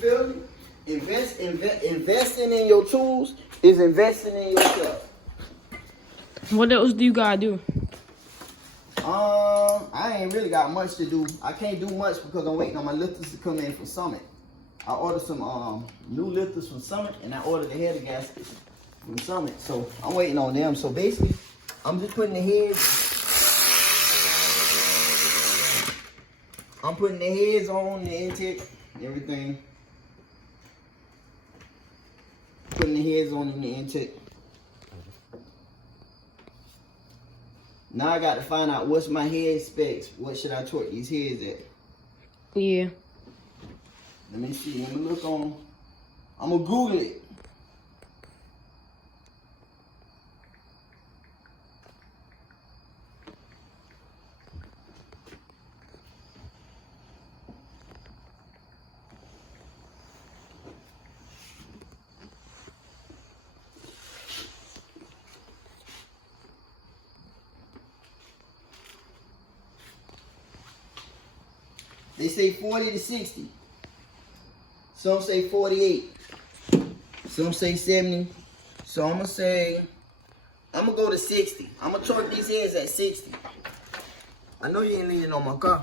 feel me? Investing in your tools is investing in yourself. What else do you gotta do? I ain't really got much to do. I can't do much because I'm waiting on my lifters to come in from Summit. I ordered some new lifters from Summit, and I ordered the header gaskets from Summit. So I'm waiting on them. So basically, I'm just putting the heads. I'm putting the heads on, the intake, everything. Putting the heads on in the intake. Now I got to find out what's my head specs. What should I torque these heads at? Yeah. Let me see. Let me look on. I'm going to Google it. They say 40 to 60. Some say 48. Some say 70. So I'm going to go to 60. I'm going to torque these heads at 60. I know you ain't leaning on my car.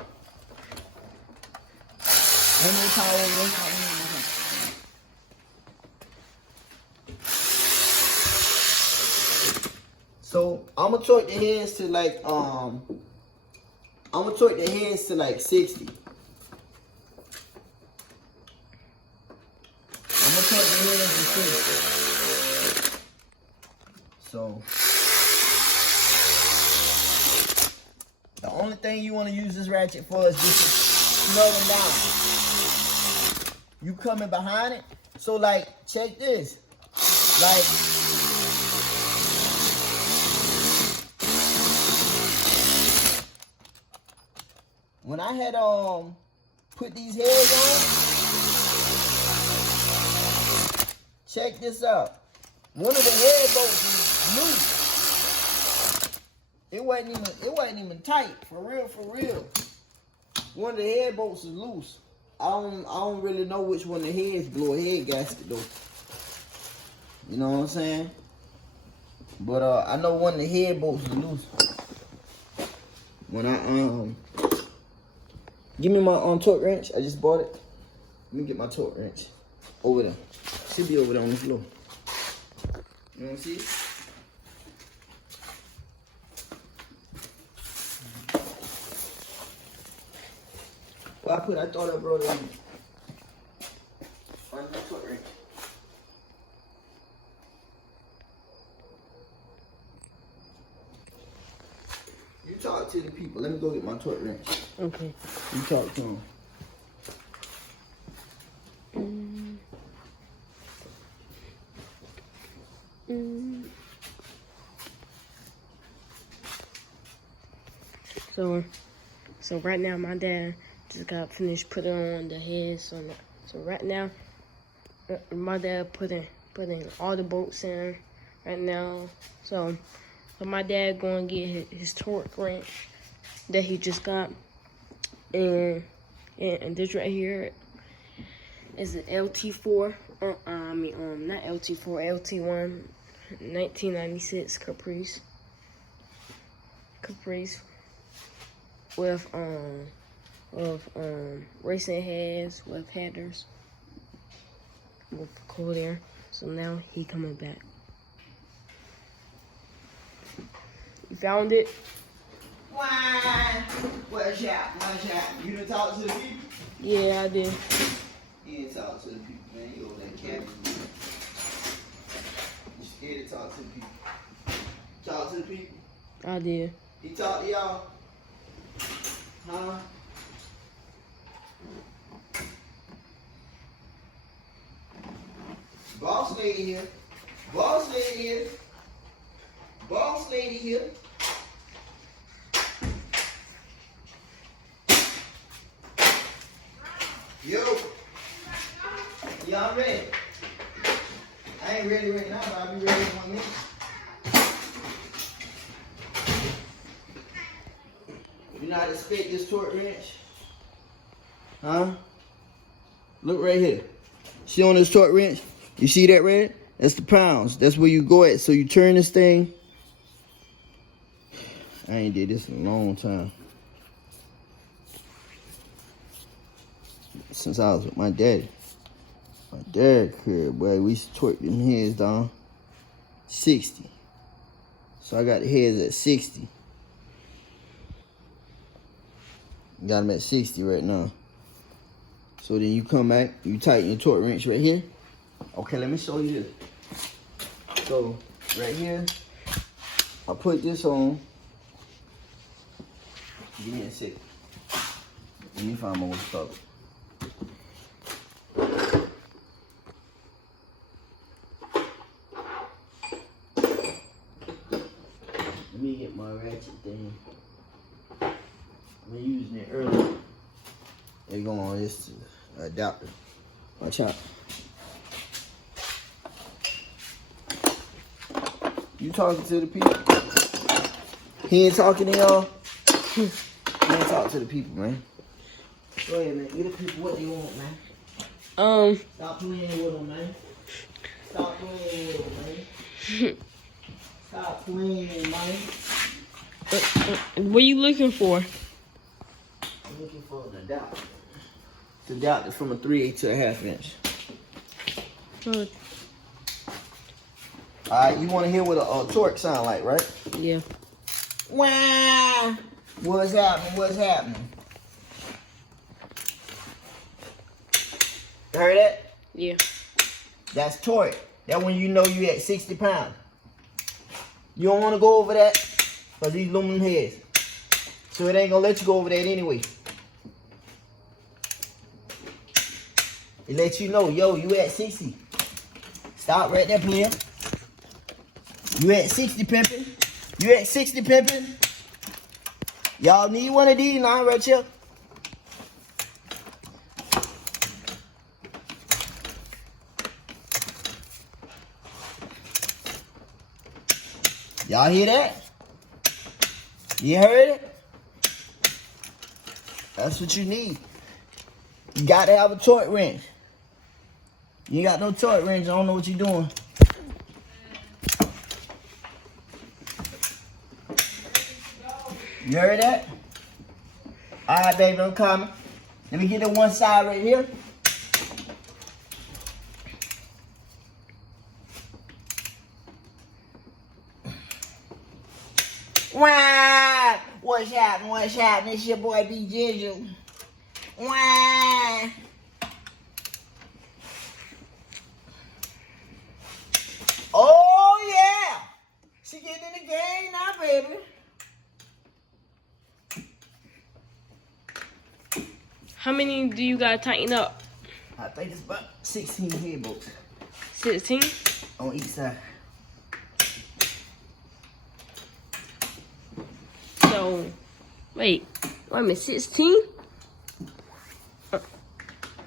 Ain't no power over there. So I'm going to torque the heads to like, I'm going to torque the heads to like 60. So the only thing you want to use this ratchet for is just to snug them down. You coming behind it. So like, check this. Like, when I had put these heads on, check this out. One of the head bolts is loose. It wasn't even tight. For real. One of the head bolts is loose. I don't really know which one the heads blow a head gasket though. You know what I'm saying? But I know one of the head bolts is loose. When I give me my torque wrench. I just bought it. Let me get my torque wrench. Over there. Should be over there on the floor. You want to see it? Well, I thought I brought it in. Find my torque wrench. You talk to the people. Let me go get my torque wrench. Okay. You talk to them. So right now my dad just got finished putting on the heads on that. So right now my dad putting all the bolts in right now. So my dad going to get his torque wrench that he just got, and this right here is an LT4. Not LT4, LT1, 1996 Caprice with racing heads with headers with cold air. So now he coming back. You found it? Why? What's up? You done talk to the people? Yeah, I did. You didn't talk to the people, man. You over that cabin. You scared to talk to the people. Talk to the people? I did. He talked to y'all? Huh? Boss lady here. Boss lady here. Boss lady here. Yo. Y'all ready? I ain't ready right now, but I'll be ready in 1 minute. You know how to spec this torque wrench? Huh? Look right here. See on this torque wrench? You see that red? That's the pounds. That's where you go at. So you turn this thing. I ain't did this in a long time. Since I was with my daddy. My dad crib, boy, we used to torque them heads down 60. So I got the heads at 60. Got them at 60 right now. So then you come back, you tighten your torque wrench right here. Okay, let me show you this. So right here, I put this on. Give me a second. Let me find my way to Let me get my ratchet thing. I've been using it earlier. They go on this adapter. Watch out. You talking to the people? He ain't talking to y'all? He ain't talk to the people, man. Go ahead, man. Give the people what they want, man. Stop playing with them, man. Stop playing with them, man. Stop playing, man. What are you looking for? I'm looking for an adapter. It's adapted from a 3/8 to a 1/2 inch. Oh. Alright, you want to hear what a torque sound like, right? Yeah. Wah! What's happening? What's happening? You heard that? Yeah. That's torque. That when you know you at 60 pounds. You don't want to go over that because these aluminum heads. So it ain't going to let you go over that anyway. It lets you know, yo, you at 60. Stop right there, player. You at 60 pimping. You at 60 pimping. Y'all need one of these now right here. Y'all hear that? You heard it? That's what you need. You got to have a torque wrench. You ain't got no torque wrench, I don't know what you're doing. You heard that? All right, baby, I'm coming. Let me get to one side right here. Wah! What's happening? What's happening? It's your boy B Ginger. Wah! Oh yeah! She getting in the game now, baby. How many do you gotta tighten up? I think it's about 16 head bolts 16? on each side. So, wait a minute, 16?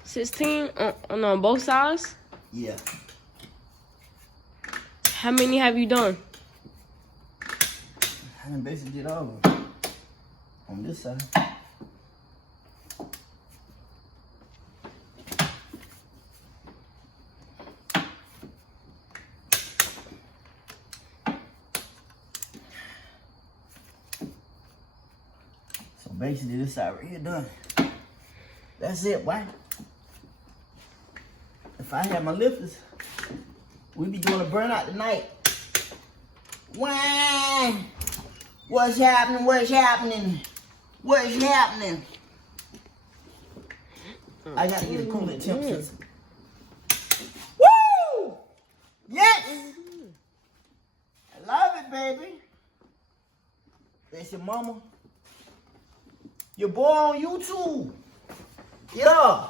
16 on both sides? Yeah. How many have you done? I done basically did all of them on this side. So basically this side right here done. That's it, boy. If I had my lifters, we'd be doing a burnout tonight. Wah! What's happening? What's happening? What's happening? I gotta get a coolant temperature. Woo! Yes! I love it, baby. That's your mama. Your boy on YouTube. Yeah.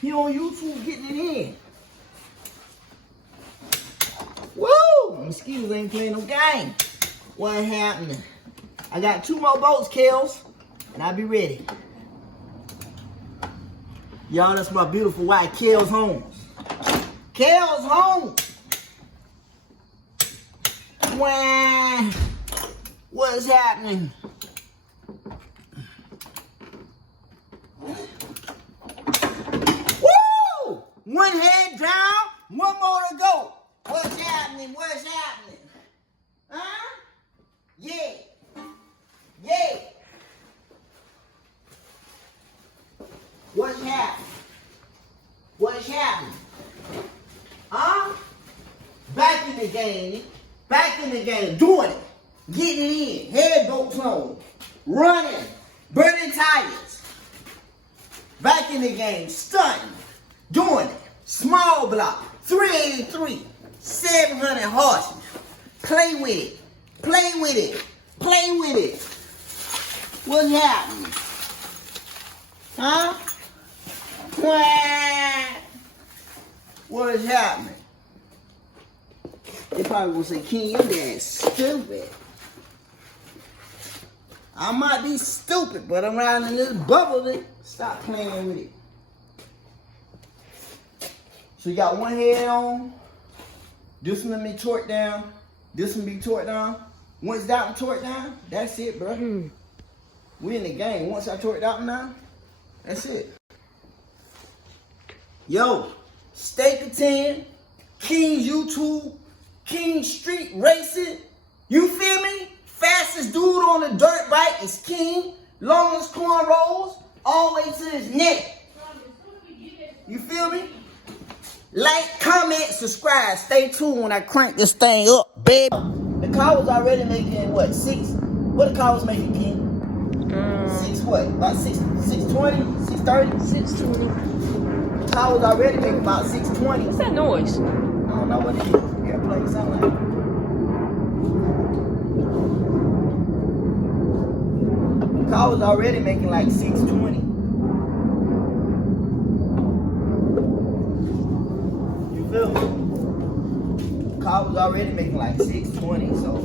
He on YouTube getting it in. Woo! Mosquitoes ain't playing no game. What happening? I got 2 more boats, Kels, and I'll be ready. Y'all, that's my beautiful wife, Kels Holmes. Kels Holmes! Wah! What's happening? Woo! happening? What's happening? Huh? Yeah. Yeah. What's happening? What's happening? Huh? Back in the game. Back in the game. Doing it. Getting in. Head bolts on. Running. Burning tires. Back in the game. Stunting. Doing it. Small block. 383. 700 horsepower. Play with it. Play with it. Play with it. What's happening? Huh? What is happening? They probably gonna say, King, your dad's stupid. I might be stupid, but I'm riding in this bubble. Then stop playing with it. So you got one head on. This one be torqued down. This one be torqued down. Once that one torqued down, that's it, bro. We in the game. Once I torqued that one down, that's it. Yo, Stake of 10, King YouTube, King Street Racing. You feel me? Fastest dude on the dirt bike is King. Longest cornrows, all the way to his neck. You feel me? Like, comment, subscribe. Stay tuned when I crank this thing up, baby. The car was already making, what, 6? What the car was making, King? 6 what? About 620? 630? 620. The car was already making about 620. What's that noise? I don't know what it is. Airplane sound like. The car was already making like 620. You feel me? The car was already making like 620, so.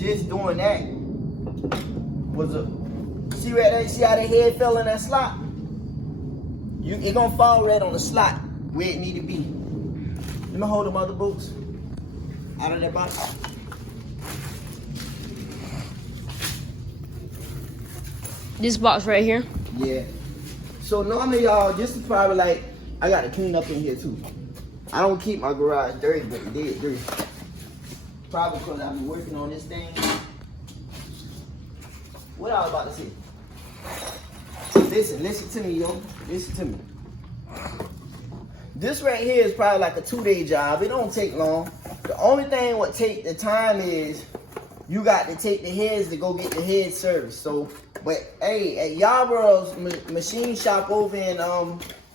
Just doing that was a. See right there? See how the head fell in that slot? It gonna fall right on the slot where it need to be. Let me hold them other bolts out of that box. This box right here. Yeah. So normally, y'all, this is probably like, I got to clean up in here too. I don't keep my garage dirty, but it did dirty. Probably because I've been working on this thing. What I was about to say? Listen to me, yo. Listen to me. This right here is probably like a 2-day job. It don't take long. The only thing what take the time is you got to take the heads to go get the head service. So, but hey, at Yarbrough's machine shop over in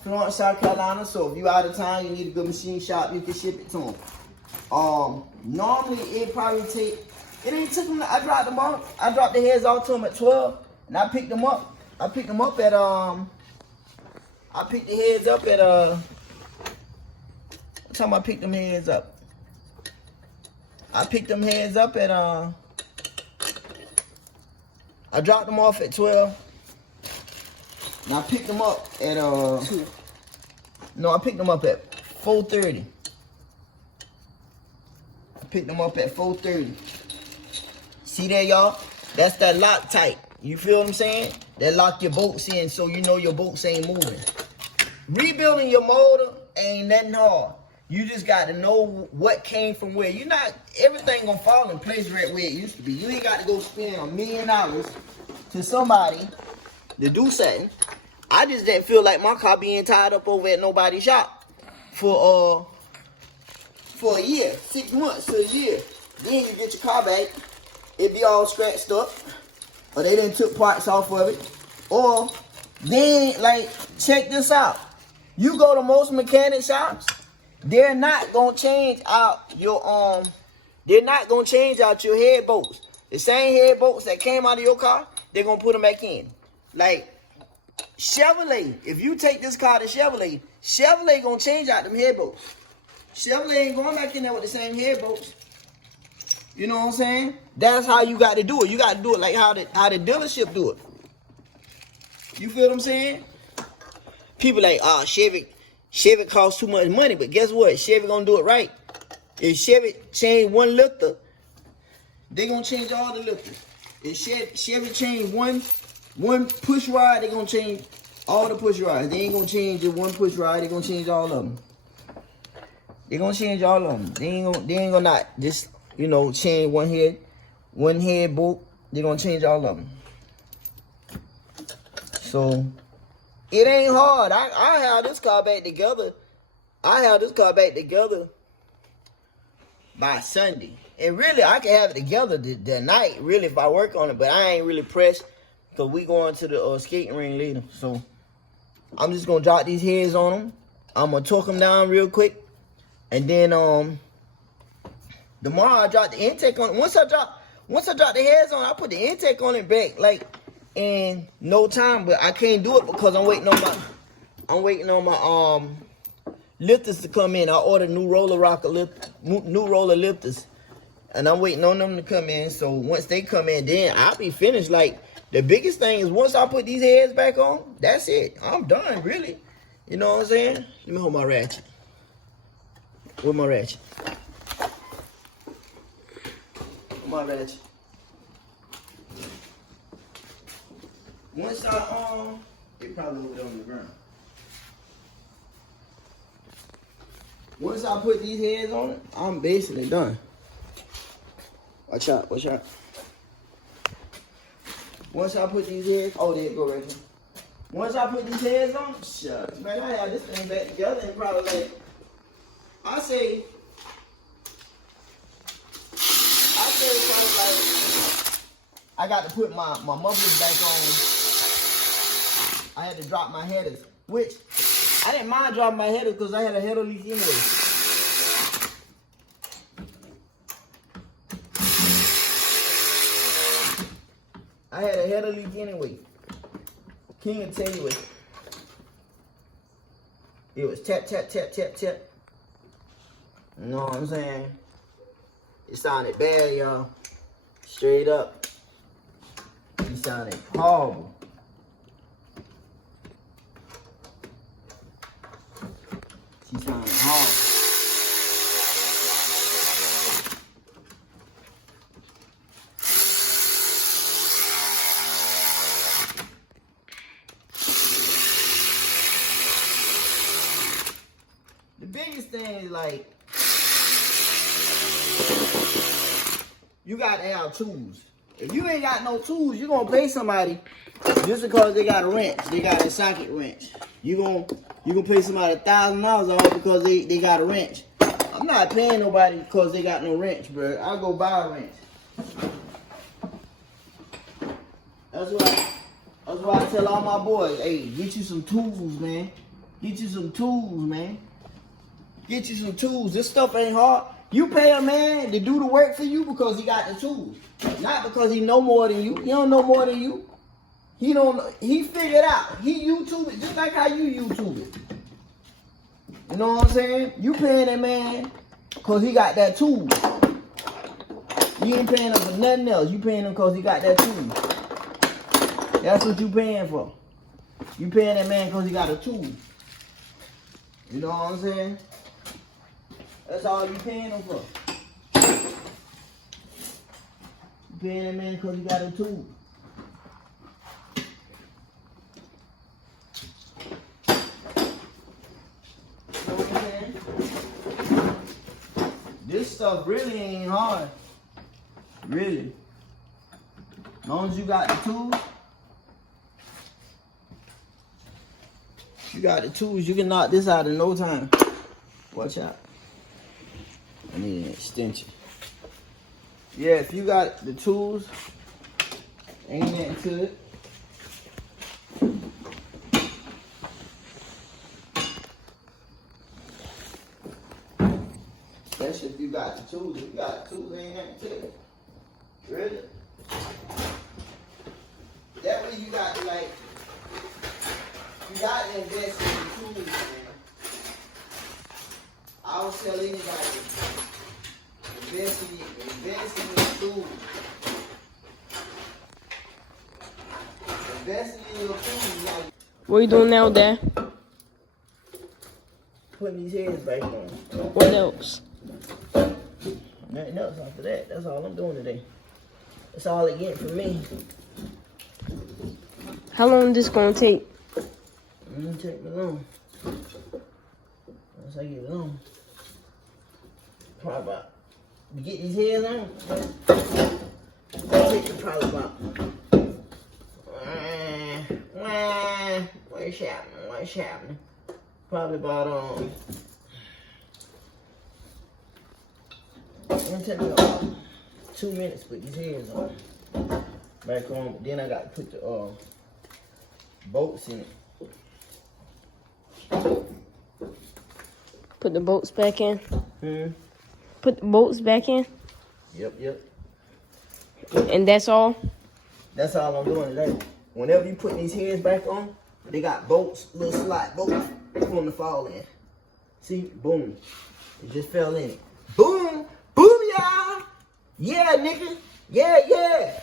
Florence, South Carolina. So if you out of town, you need a good machine shop, you can ship it to them. Normally it probably take. It ain't took them. I dropped them off. I dropped the heads off to them at 12, and I picked them up. I picked them up at I picked the heads up at what time I picked them heads up? I picked them heads up at I dropped them off at 12. And I picked them up at 2. No, I picked them up at 4:30. I picked them up at 4:30. See there, y'all? That's that Loctite. You feel what I'm saying? That lock your bolts in so you know your bolts ain't moving. Rebuilding your motor ain't nothing hard. You just got to know what came from where. You're not, everything gonna fall in place right where it used to be. You ain't got to go spend $1 million to somebody to do something. I just didn't feel like my car being tied up over at nobody's shop for a year, 6 months to a year. Then you get your car back, it be all scratched up, or they didn't took parts off of it, or then like check this out. You go to most mechanic shops, they're not gonna change out your they're not gonna change out your head bolts. The same head bolts that came out of your car, they're gonna put them back in. Like Chevrolet, if you take this car to Chevrolet, Chevrolet gonna change out them head bolts. Chevrolet ain't going back in there with the same head bolts. You know what I'm saying? That's how you got to do it. You got to do it like how the dealership do it. You feel what I'm saying? People like, oh, Chevy costs too much money, but guess what? Chevy gonna do it right. If Chevy change one lifter, they gonna change all the lifters. If Chevy change one push rod, they gonna change All the push rods. They ain't gonna change the one push rod. They gonna change all of them. They gonna change all of them. They ain't gonna not just, you know, change one head bolt. They gonna change all of them. So it ain't hard. I have this car back together. I have this car back together by Sunday. And really, I can have it together that night, really, if I work on it. But I ain't really pressed because we going to the skating ring later. So I'm just going to drop these heads on them. I'm going to torque them down real quick. And then tomorrow I drop the intake on it. Once I drop the heads on, I put the intake on it back like in no time. But I can't do it because I'm waiting on my lifters to come in. I ordered new roller lifters, and I'm waiting on them to come in. So once they come in, then I'll be finished. Like, the biggest thing is once I put these heads back on, that's it. I'm done, really. You know what I'm saying? Let me hold my ratchet. Where's my ratchet? My ratchet. Once I it probably moved on the ground. Once I put these heads on it, I'm basically done. Watch out, watch out. Once I put these heads, oh, there it go right here. Once I put these heads on, shucks, man, I have this thing back together and probably like, I say probably like, I got to put my mufflers back on. I had to drop my headers, which I didn't mind dropping my headers because I had a header leak anyway. I had a header leak anyway. King will tell you it was tap, tap, tap, tap, tap. You know what I'm saying? It sounded bad, y'all. Straight up. It sounded horrible. She sounded horrible. The biggest thing is like, you got to have tools. If you ain't got no tools, you're going to pay somebody just because they got a wrench. They got a socket wrench. You gonna pay somebody $1,000 all because they got a wrench. I'm not paying nobody because they got no wrench, bro. I'll go buy a wrench. That's why I tell all my boys, hey, get you some tools, man. Get you some tools, man. Get you some tools. This stuff ain't hard. You pay a man to do the work for you because he got the tools. Not because he know more than you. He don't know more than you. He figured out. He YouTube it just like how you YouTube it. You know what I'm saying? You paying that man because he got that tool. You ain't paying him for nothing else. You paying him because he got that tool. That's what you paying for. You paying that man because he got a tool. You know what I'm saying? That's all you paying him for. You paying that man because he got a tool. You know what I'm saying? This stuff really ain't hard. Really. As long as you got the tools. You got the tools, you can knock this out in no time. Watch out. I need an extension. Yeah, if you got the tools, ain't nothing to it. Especially if you got the tools. If you got the tools, ain't nothing to it. Really? That way you got to like, you got to invest in the tools, man. I would tell anybody, invest in your tools. Invest in your tools. Like, What are you doing now, Dad? putting these heads back on. What else? Nothing else after that. That's all I'm doing today. That's all it get from me. How long is this gonna take? Take me long. Once I get it on. Probably about, to get these heads on, take it probably about, what's happening? Probably about, it's gonna take me about 2 minutes to put these heads on. Back on, then I got to put the, bolts in it. Put the bolts back in. Hmm. Put the bolts back in. Yep. And that's all. That's all I'm doing today. Whenever you put these heads back on, they got bolts, little slot bolts for them to fall in. See, boom. It just fell in it. Boom, boom, y'all. Yeah, nigga. Yeah.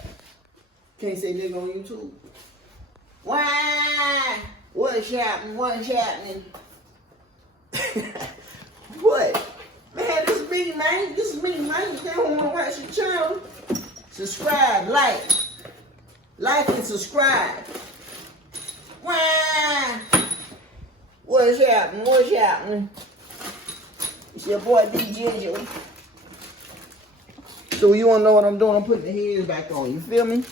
Can't say nigga on YouTube. Why? What's happening? What? Man, this is me, man. If they don't want to watch the channel, subscribe, like and subscribe. Why? What's happening? It's your boy DJ. So you wanna know what I'm doing? I'm putting the heads back on. You feel me?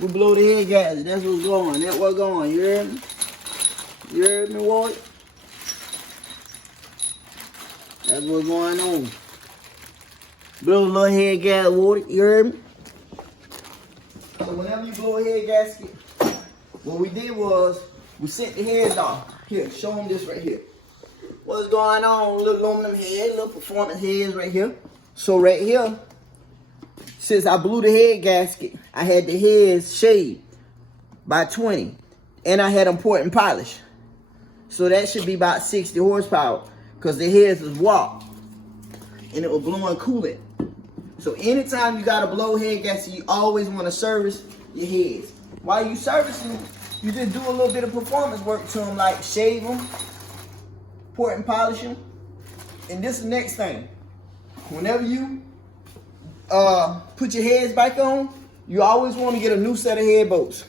We blow the head gas. That's what's going. That's what's going. You heard me? You heard me, Ward? That's what's going on. Blow a little head gas, Ward. You heard me? So whenever you blow a head gasket, what we did was we sent the heads off. Here, show them this right here. What's going on? Little aluminum head, little performance heads right here. So right here, since I blew the head gasket, I had the heads shaved by 20. And I had them poured and polished. So that should be about 60 horsepower. Because the heads was warped. And it was blowing coolant. So anytime you got to blow head gasket, you always want to service your heads. While you servicing, you just do a little bit of performance work to them, like shave them, pour and polish them. And this is the next thing. Whenever you put your heads back on, you always want to get a new set of head bolts.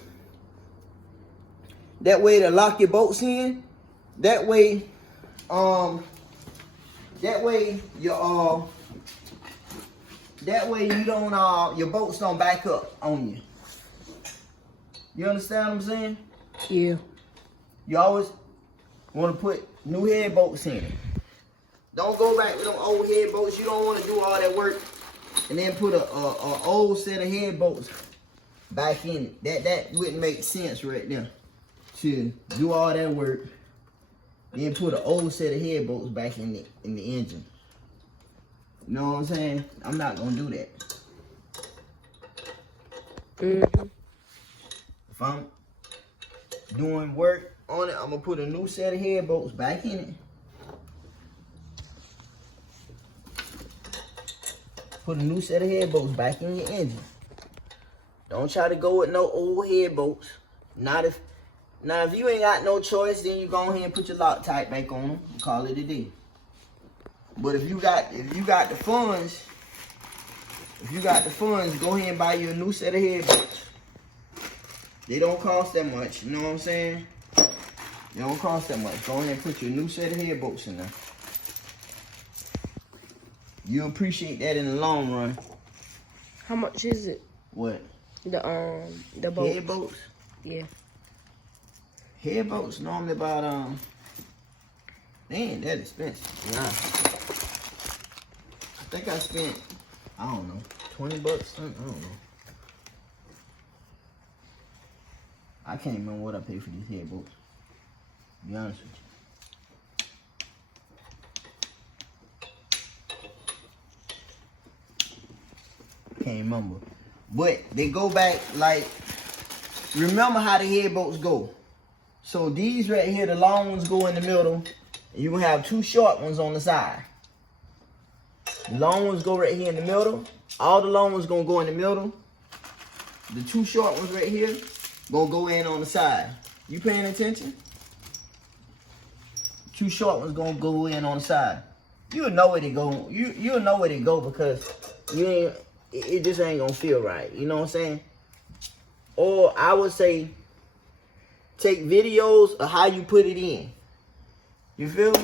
That way to lock your bolts in. That way you don't your bolts don't back up on you. You understand what I'm saying? Yeah. You always want to put new head bolts in it. Don't go back with them old head bolts. You don't want to do all that work and then put a old set of head bolts back in it. That wouldn't make sense right there. To do all that work, then put an old set of head bolts back in the engine. You know what I'm saying? I'm not gonna do that. Mm-hmm. If I'm doing work on it, I'm gonna put a new set of head bolts back in it. Put a new set of head bolts back in your engine. Don't try to go with no old head bolts. Now if you ain't got no choice, then you go ahead and put your Loctite back on them and call it a day. But if you got the funds, go ahead and buy you a new set of head bolts. They don't cost that much, you know what I'm saying? They don't cost that much. Go ahead and put your new set of head bolts in there. You'll appreciate that in the long run. How much is it? What? The bolts. Head bolts? Yeah. Head bolts normally about they ain't that expensive. Nah. I think I spent, I don't know, 20 bucks, I don't know. I can't remember what I paid for these head bolts, to be honest with you. Can't remember. But they go back like, remember how the head bolts go. So these right here, the long ones go in the middle, and you're gonna have two short ones on the side. The long ones go right here in the middle. All the long ones gonna go in the middle. The two short ones right here gonna go in on the side. You paying attention? Two short ones gonna go in on the side. You'll know where they go. You'll know where they go because it just ain't gonna feel right. You know what I'm saying? Or I would say, take videos of how you put it in. You feel me?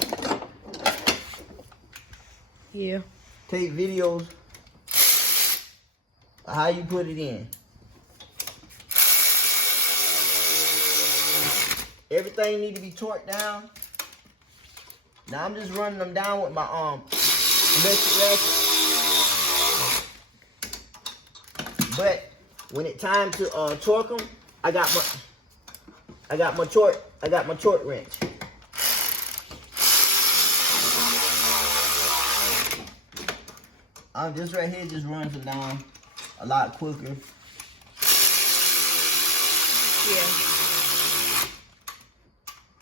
Yeah. Take videos of how you put it in. Everything need to be torqued down. Now I'm just running them down with my electric ratchet. But when it's time to torque them, I got my torque wrench. This right here just runs them down a lot quicker. Yeah.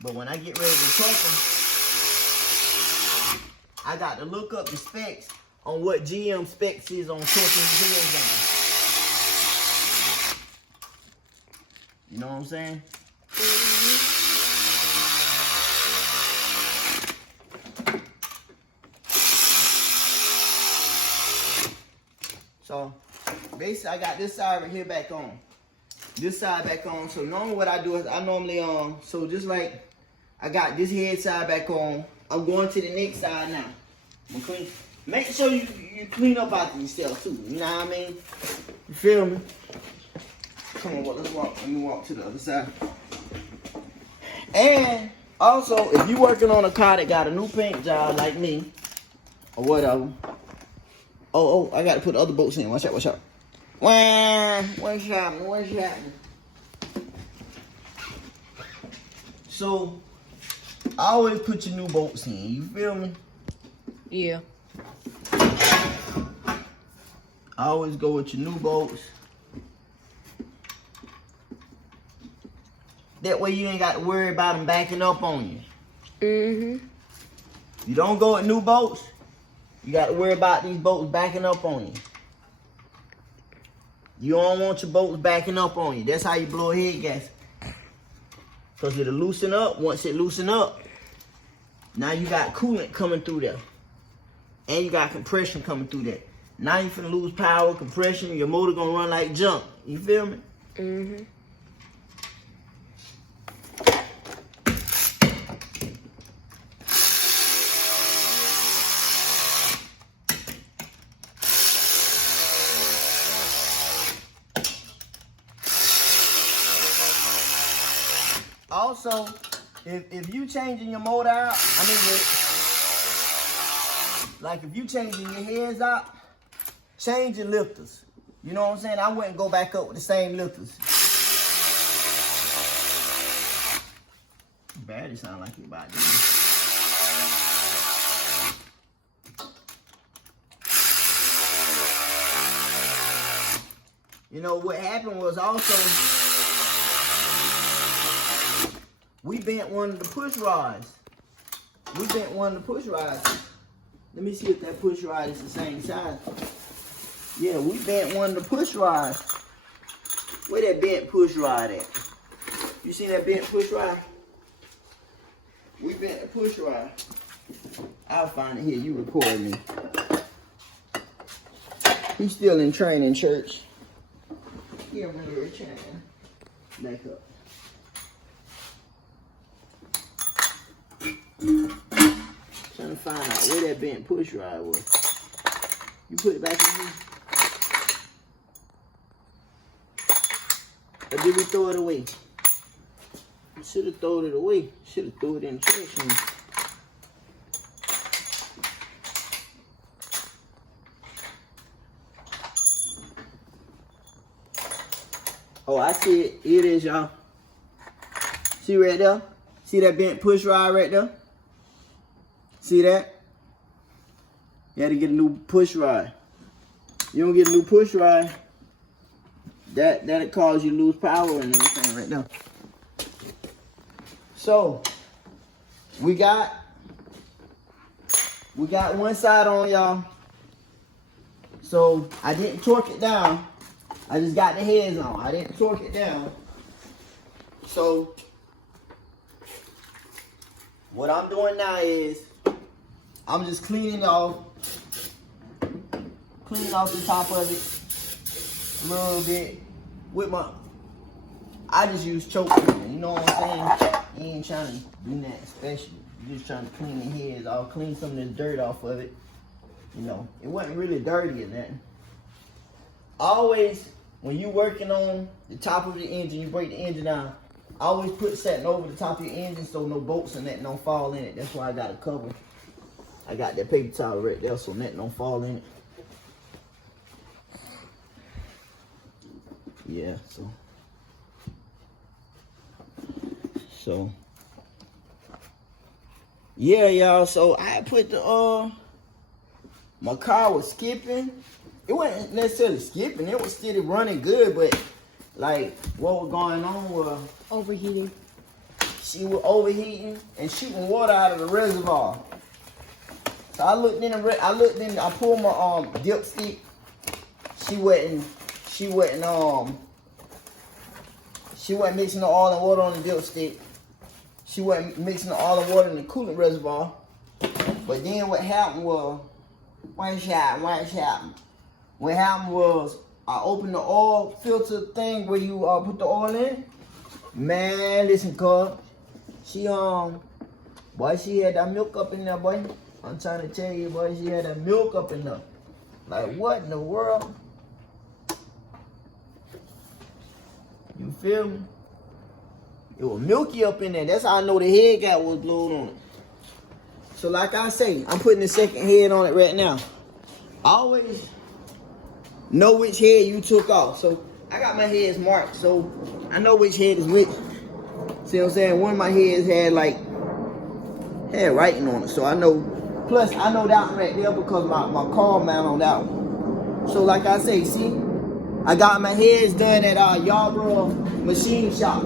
But when I get ready to torque them, I got to look up the specs on what GM specs is on torquing the heads down. You know what I'm saying? So basically I got this side right here back on. This side back on. So normally what I do is I normally so just like I got this head side back on, I'm going to the next side now. I'm gonna clean. Make sure you clean up after yourself too. You know what I mean? You feel me? Come on, let's walk. Let me walk to the other side. And also, if you're working on a car that got a new paint job like me, or whatever. Oh, I gotta put the other bolts in. Watch out, watch out. What's happening? So, I always put your new bolts in. You feel me? Yeah. I always go with your new bolts. That way you ain't got to worry about them backing up on you. Mm-hmm. You don't go with new bolts, you got to worry about these bolts backing up on you. You don't want your bolts backing up on you. That's how you blow a head gasket. Because it'll loosen up. Once it loosen up, now you got coolant coming through there. And you got compression coming through that. Now you finna lose power, compression, your motor gonna run like junk. You feel me? Mm-hmm. Also, if you changing your motor out, like if you changing your heads out, change your lifters. You know what I'm saying? I wouldn't go back up with the same lifters. Battery sound like it about this. You know what happened was also we bent one of the push rods. Let me see if that push rod is the same size. Yeah, we bent one of the push rods. Where that bent push rod at? You see that bent push rod? We bent the push rod. I'll find it here. You record me. He's still in training, church. Yeah, I'm here training. Back up. Trying to find out where that bent push rod was. You put it back in here? Or did we throw it away? Should have thrown it away. Should have threw it in the trash can. Oh, I see it. Here it is, y'all. See right there? See that bent push rod right there? See that? You had to get a new push rod. You don't get a new push rod, that'll cause you to lose power and everything right now. So we got one side on, y'all. So I didn't torque it down. I just got the heads on. I didn't torque it down. So what I'm doing now is I'm just cleaning off the top of it a little bit with my, I just use choke cleaner, you know what I'm saying? You ain't trying to do that special. You just trying to clean the heads. I'll clean some of the dirt off of it. You know, it wasn't really dirty or nothing. Always, when you working on the top of the engine, you break the engine down, always put something over the top of your engine so no bolts and nothing don't fall in it. That's why I got a cover. I got that paper towel right there so nothing don't fall in it. Yeah, so yeah, y'all. So I put the my car was skipping. It wasn't necessarily skipping. It was still running good, but like what was going on was Overheating. she was overheating and shooting water out of the reservoir. So I looked in I pulled my dipstick. She wasn't mixing the oil and water on the dipstick. She wasn't mixing the oil and water in the coolant reservoir. But then what happened was, what happened was, I opened the oil filter thing where you put the oil in. Man, listen, cuz. She boy, she had that milk up in there, boy. I'm trying to tell you, boy, she had that milk up in there. Like, what in the world? You feel me? It was milky up in there. That's how I know the head gap was blown on it. So like I say, I'm putting the second head on it right now. I always know which head you took off. So I got my heads marked, so I know which head is which. See what I'm saying? One of my heads had writing on it. So I know, plus I know that one right there because my car mount on that one. So like I say, see? I got my heads done at Yarborough Machine Shop.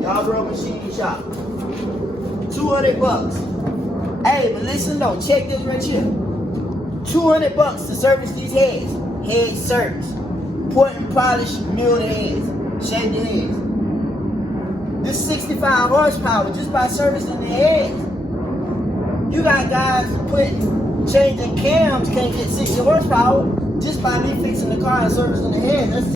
Yarborough Machine Shop. $200. Hey, but listen though, check this right here. $200 to service these heads. Head service. Port and polish, mill the heads. Shave the heads. This 65 horsepower just by servicing the heads. You got guys changing cams can't get 60 horsepower just by me fixing the car and servicing the heads. That's